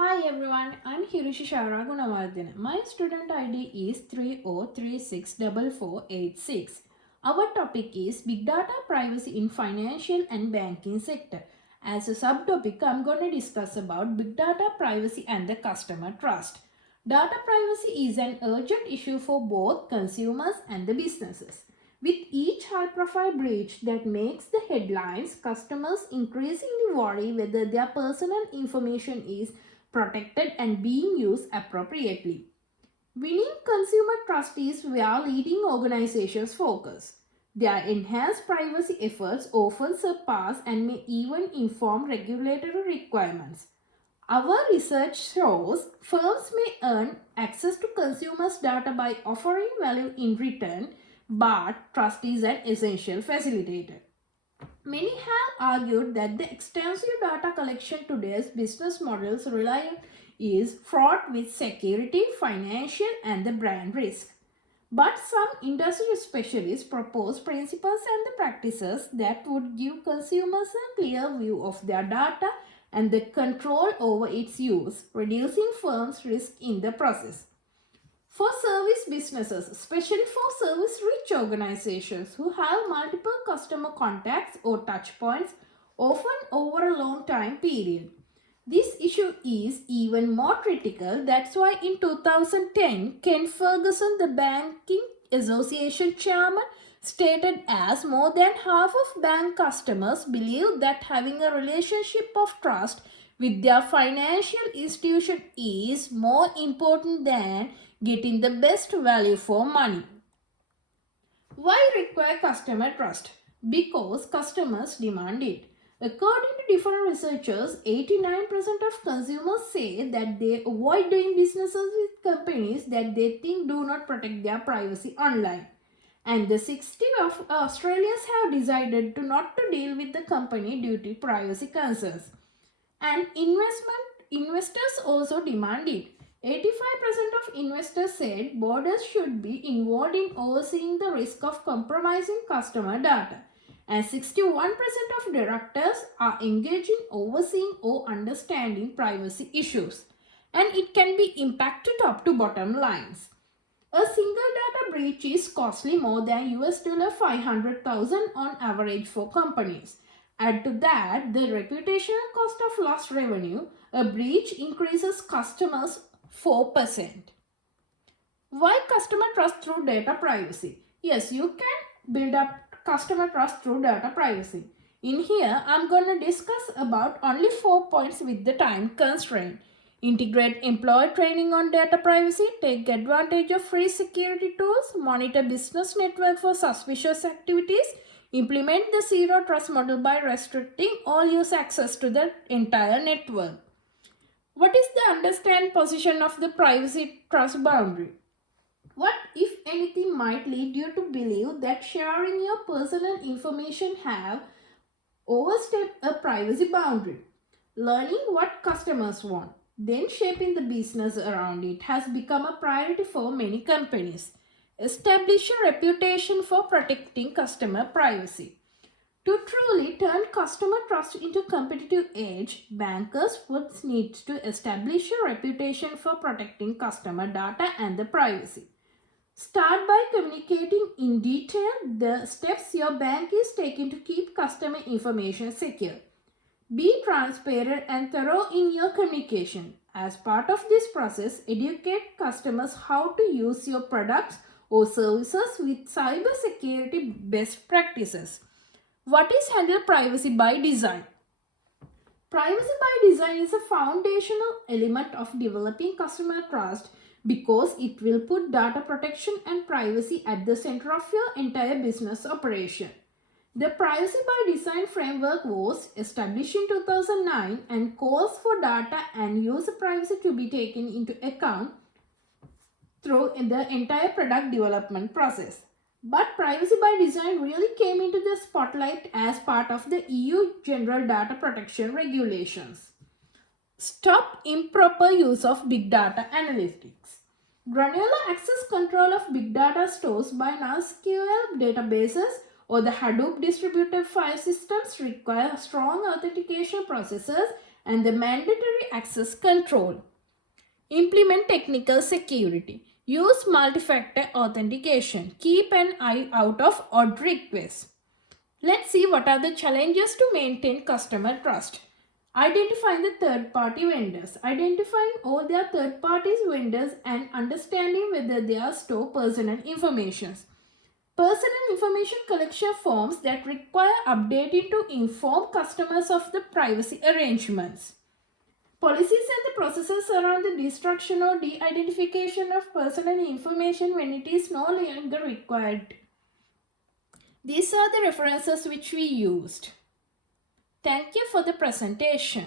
Hi everyone, I'm Hirushi Shara Gunawardena. My student ID is 30364486. Our topic is Big Data Privacy in Financial and Banking Sector. As a subtopic, I'm going to discuss about Big Data Privacy and the Customer Trust. Data privacy is an urgent issue for both consumers and the businesses. With each high-profile breach that makes the headlines, customers increasingly worry whether their personal information is protected and being used appropriately. Winning consumer trust is where leading organizations focus. Their enhanced privacy efforts often surpass and may even inform regulatory requirements. Our research shows firms may earn access to consumers' data by offering value in return, but trust is an essential facilitator. Many have argued that the extensive data collection today's business models rely on is fraught with security, financial, and the brand risk. But some industry specialists propose principles and the practices that would give consumers a clear view of their data and the control over its use, reducing firms' risk in the process. For service businesses, especially for service rich organizations who have multiple customer contacts or touch points, often over a long time period. This issue is even more critical. That's why in 2010, Ken Ferguson, the Banking Association chairman, stated as more than half of bank customers believe that having a relationship of trust with their financial institution is more important than getting the best value for money. Why require customer trust? Because customers demand it. According to different researchers, 89% of consumers say that they avoid doing businesses with companies that they think do not protect their privacy online. And the 60 of Australians have decided to not to deal with the company due to privacy concerns. And investors also demand it. 85% of investors said boards should be involved in overseeing the risk of compromising customer data. And 61% of directors are engaged in overseeing or understanding privacy issues. And it can be impacted top to bottom lines. A single data breach is costly more than $500,000 on average for companies. Add to that the reputational cost of lost revenue, a breach increases customers 4%. Why customer trust through data privacy? Yes, you can build up customer trust through data privacy. In here, I'm going to discuss about only 4 points with the time constraint. Integrate employee training on data privacy, take advantage of free security tools, monitor business network for suspicious activities, implement the zero trust model by restricting all use access to the entire network. What is the understand position of the privacy trust boundary? What, if anything, might lead you to believe that sharing your personal information have overstepped a privacy boundary? Learning what customers want, then shaping the business around it has become a priority for many companies. Establish a reputation for protecting customer privacy. To truly turn customer trust into competitive edge, bankers would need to establish a reputation for protecting customer data and the privacy. Start by communicating in detail the steps your bank is taking to keep customer information secure. Be transparent and thorough in your communication. As part of this process, educate customers how to use your products or services with cybersecurity best practices. What is handle privacy by design? Privacy by design is a foundational element of developing customer trust because it will put data protection and privacy at the center of your entire business operation. The Privacy by Design framework was established in 2009 and calls for data and user privacy to be taken into account through the entire product development process. But privacy by design really came into the spotlight as part of the EU General Data Protection Regulations. Stop improper use of big data analytics. Granular access control of big data stores by NoSQL databases or the Hadoop distributed file systems require strong authentication processes and the mandatory access control. Implement technical security. Use multi-factor authentication. Keep an eye out of odd requests. Let's see what are the challenges to maintain customer trust. Identifying the third-party vendors. Identifying all their third-party vendors and understanding whether they are store personal information. Personal information collection forms that require updating to inform customers of the privacy arrangements. Policies and the processes around the destruction or de-identification of personal information when it is no longer required. These are the references which we used. Thank you for the presentation.